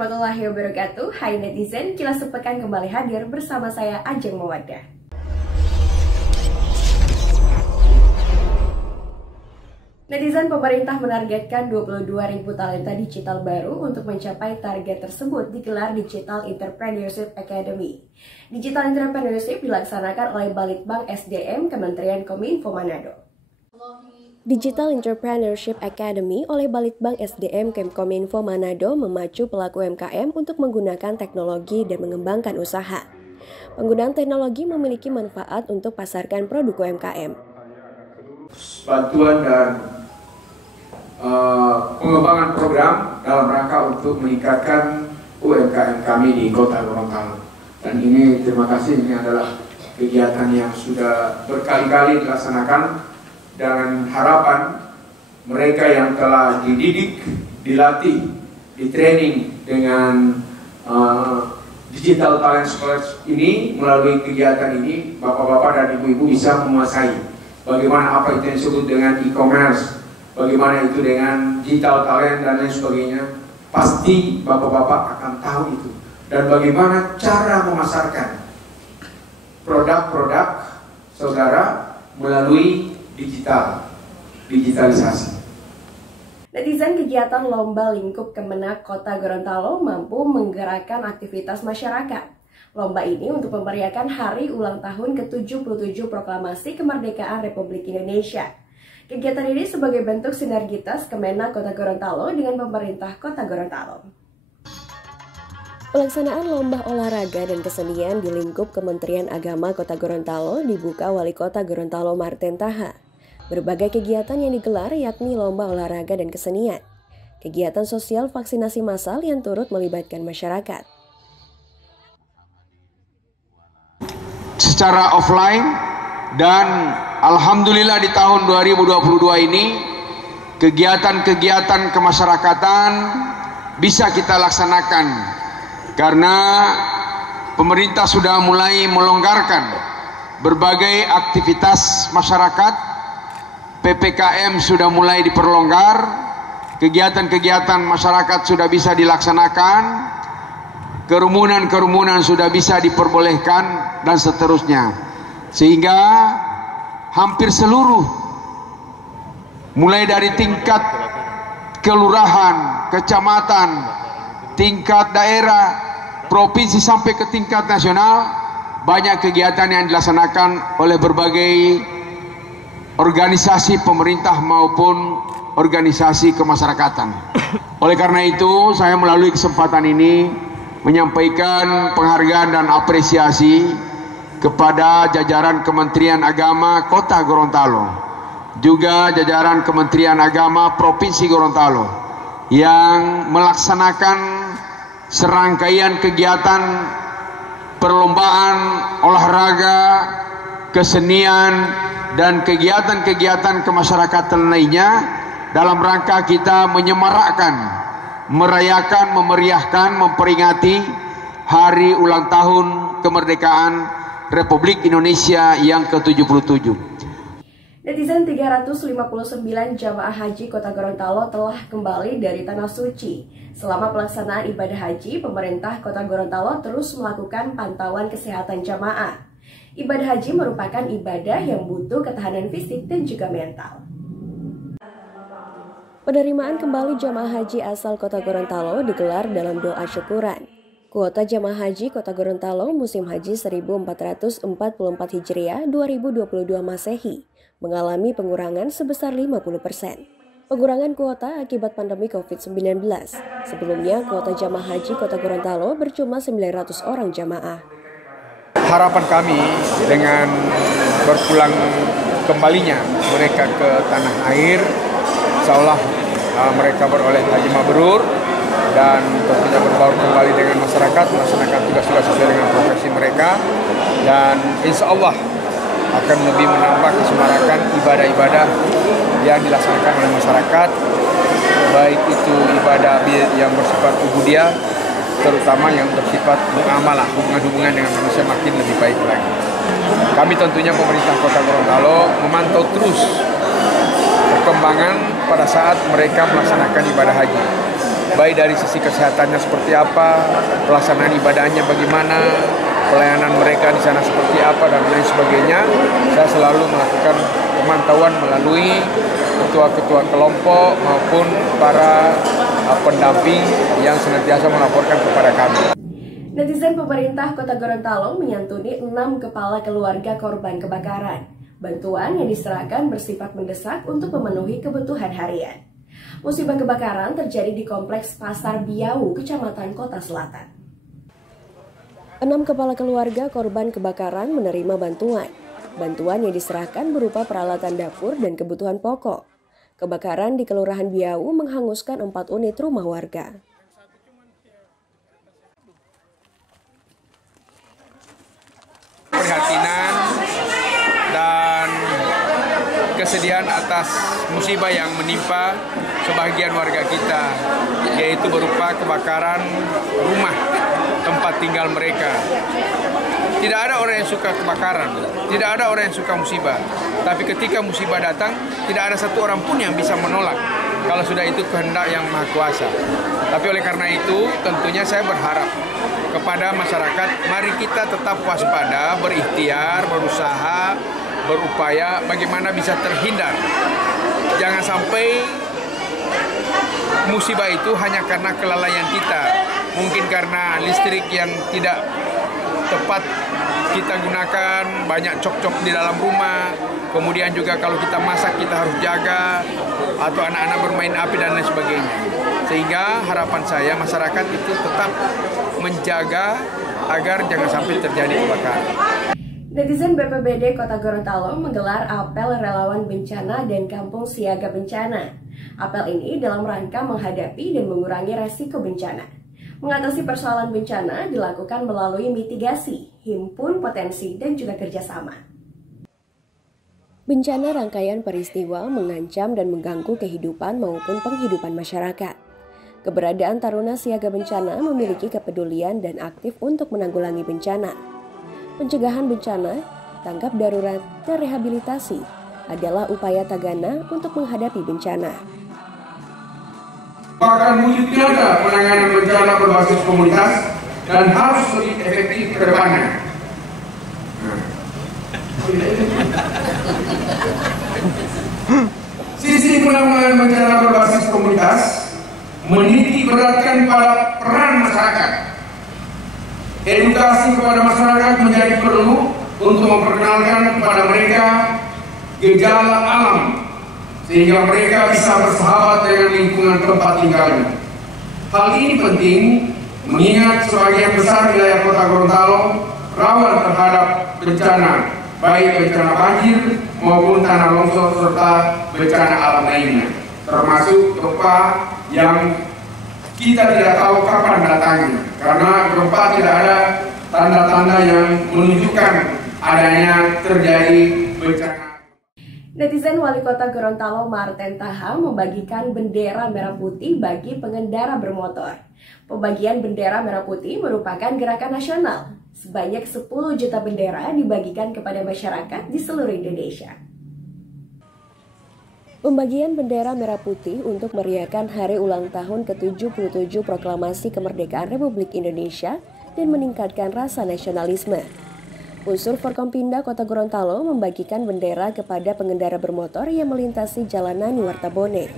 warahmatullahi wabarakatuh. Hai netizen, Kilas Sepekan kembali hadir bersama saya Ajeng Mawaddah. Netizen, pemerintah menargetkan 22.000 talenta digital baru. Untuk mencapai target tersebut digelar Digital Entrepreneurship Academy. Digital Entrepreneurship dilaksanakan oleh Balitbang SDM Kementerian Kominfo Manado. Digital Entrepreneurship Academy oleh Balitbang SDM Kemkominfo Manado memacu pelaku UMKM untuk menggunakan teknologi dan mengembangkan usaha. Penggunaan teknologi memiliki manfaat untuk pasarkan produk UMKM. Bantuan dan pengembangan program dalam rangka untuk meningkatkan UMKM kami di Kota Gorontalo. Dan ini terima kasih, ini adalah kegiatan yang sudah berkali-kali dilaksanakan dengan harapan mereka yang telah dididik, dilatih, ditraining dengan Digital Talent Scholar ini, melalui kegiatan ini bapak-bapak dan ibu-ibu bisa menguasai bagaimana apa itu yang disebut dengan e-commerce, bagaimana itu dengan digital talent dan lain sebagainya. Pasti bapak-bapak akan tahu itu, dan bagaimana cara memasarkan produk-produk saudara melalui digitalisasi. Netizen, kegiatan Lomba Lingkup Kemenak Kota Gorontalo mampu menggerakkan aktivitas masyarakat. Lomba ini untuk memeriahkan hari ulang tahun ke-77 Proklamasi Kemerdekaan Republik Indonesia. Kegiatan ini sebagai bentuk sinergitas Kemenak Kota Gorontalo dengan pemerintah Kota Gorontalo. Pelaksanaan lomba olahraga dan kesenian di lingkup Kementerian Agama Kota Gorontalo dibuka Wali Kota Gorontalo Marten Taha. Berbagai kegiatan yang digelar yakni lomba olahraga dan kesenian, kegiatan sosial vaksinasi massal yang turut melibatkan masyarakat. Secara offline, dan alhamdulillah di tahun 2022 ini kegiatan-kegiatan kemasyarakatan bisa kita laksanakan karena pemerintah sudah mulai melonggarkan berbagai aktivitas masyarakat. PPKM sudah mulai diperlonggar, kegiatan-kegiatan masyarakat sudah bisa dilaksanakan, kerumunan-kerumunan sudah bisa diperbolehkan, dan seterusnya. Sehingga hampir seluruh, mulai dari tingkat kelurahan, kecamatan, tingkat daerah, provinsi sampai ke tingkat nasional, banyak kegiatan yang dilaksanakan oleh berbagai organisasi pemerintah maupun organisasi kemasyarakatan. Oleh karena itu, saya melalui kesempatan ini menyampaikan penghargaan dan apresiasi kepada jajaran Kementerian Agama Kota Gorontalo, juga jajaran Kementerian Agama Provinsi Gorontalo yang melaksanakan serangkaian kegiatan perlombaan olahraga, kesenian, dan kegiatan-kegiatan kemasyarakatan lainnya dalam rangka kita menyemarakkan, merayakan, memeriahkan, memperingati hari ulang tahun kemerdekaan Republik Indonesia yang ke-77. Netizen, 359 jamaah haji Kota Gorontalo telah kembali dari Tanah Suci. Selama pelaksanaan ibadah haji, pemerintah Kota Gorontalo terus melakukan pantauan kesehatan jamaah. Ibadah haji merupakan ibadah yang butuh ketahanan fisik dan juga mental. Penerimaan kembali jamaah haji asal Kota Gorontalo digelar dalam doa syukuran. Kuota jamaah haji Kota Gorontalo musim haji 1444 Hijriah 2022 Masehi mengalami pengurangan sebesar 50%. Pengurangan kuota akibat pandemi COVID-19. Sebelumnya, kuota jamaah haji Kota Gorontalo berjumlah 900 orang jamaah. Harapan kami dengan berpulang kembalinya mereka ke tanah air, seolah mereka beroleh haji mabrur dan tentunya berbaur kembali dengan masyarakat, melaksanakan tugas-tugas sesuai dengan profesi mereka, dan insya Allah akan lebih menambah kesemarakan ibadah-ibadah yang dilaksanakan oleh masyarakat, baik itu ibadah yang bersifat ubudiyah, terutama yang bersifat muamalah, hubungan-hubungan dengan manusia makin lebih baik lagi. Kami tentunya pemerintah Kota Gorontalo memantau terus perkembangan pada saat mereka melaksanakan ibadah haji. baik dari sisi kesehatannya seperti apa, pelaksanaan ibadahnya bagaimana, pelayanan mereka di sana seperti apa, dan lain sebagainya. Saya selalu melakukan pemantauan melalui ketua-ketua kelompok maupun para pendamping yang senantiasa melaporkan kepada kami. Netizen pemerintah Kota Gorontalo menyantuni 6 kepala keluarga korban kebakaran. Bantuan yang diserahkan bersifat mendesak untuk memenuhi kebutuhan harian. Musibah kebakaran terjadi di Kompleks Pasar Biau, Kecamatan Kota Selatan. 6 kepala keluarga korban kebakaran menerima bantuan. Bantuan yang diserahkan berupa peralatan dapur dan kebutuhan pokok. Kebakaran di Kelurahan Biau menghanguskan 4 unit rumah warga. Perhatian dan kesedihan atas musibah yang menimpa sebagian warga kita, yaitu berupa kebakaran rumah tempat tinggal mereka. Tidak ada orang yang suka kebakaran, tidak ada orang yang suka musibah. Tapi ketika musibah datang, tidak ada satu orang pun yang bisa menolak kalau sudah itu kehendak yang Maha Kuasa. Tapi oleh karena itu, tentunya saya berharap kepada masyarakat, mari kita tetap waspada, berikhtiar, berusaha, berupaya bagaimana bisa terhindar. Jangan sampai musibah itu hanya karena kelalaian kita. Mungkin karena listrik yang tidak tepat kita gunakan, banyak cok-cok di dalam rumah. Kemudian juga kalau kita masak kita harus jaga, atau anak-anak bermain api dan lain sebagainya. Sehingga harapan saya masyarakat itu tetap menjaga agar jangan sampai terjadi kebakaran. Netizen BPBD Kota Gorontalo menggelar apel relawan bencana dan kampung siaga bencana. Apel ini dalam rangka menghadapi dan mengurangi resiko bencana. Mengatasi persoalan bencana dilakukan melalui mitigasi, himpun potensi, dan juga kerjasama. Bencana rangkaian peristiwa mengancam dan mengganggu kehidupan maupun penghidupan masyarakat. Keberadaan Taruna Siaga Bencana memiliki kepedulian dan aktif untuk menanggulangi bencana. Pencegahan bencana, tanggap darurat, dan rehabilitasi adalah upaya Tagana untuk menghadapi bencana. Akan wujud nyata penanganan bencana berbasis komunitas dan harus lebih efektif ke depannya. Sisi penanganan bencana berbasis komunitas menitik beratkan pada peran masyarakat. Edukasi kepada masyarakat menjadi perlu untuk memperkenalkan kepada mereka gejala alam, sehingga mereka bisa bersahabat dengan lingkungan tempat tinggalnya. Hal ini penting mengingat sebagian besar wilayah Kota Gorontalo rawan terhadap bencana, baik bencana banjir maupun tanah longsor serta bencana alam lainnya, termasuk gempa yang kita tidak tahu kapan datangnya, karena gempa tidak ada tanda-tanda yang menunjukkan adanya terjadi bencana. Netizen Wali Kota Gorontalo Marten Taha membagikan bendera merah putih bagi pengendara bermotor. Pembagian bendera merah putih merupakan gerakan nasional. Sebanyak 10 juta bendera dibagikan kepada masyarakat di seluruh Indonesia. Pembagian bendera merah putih untuk meriahkan hari ulang tahun ke-77 Proklamasi Kemerdekaan Republik Indonesia dan meningkatkan rasa nasionalisme. Unsur Forkompinda Kota Gorontalo membagikan bendera kepada pengendara bermotor yang melintasi Jalan Nani Wartabone.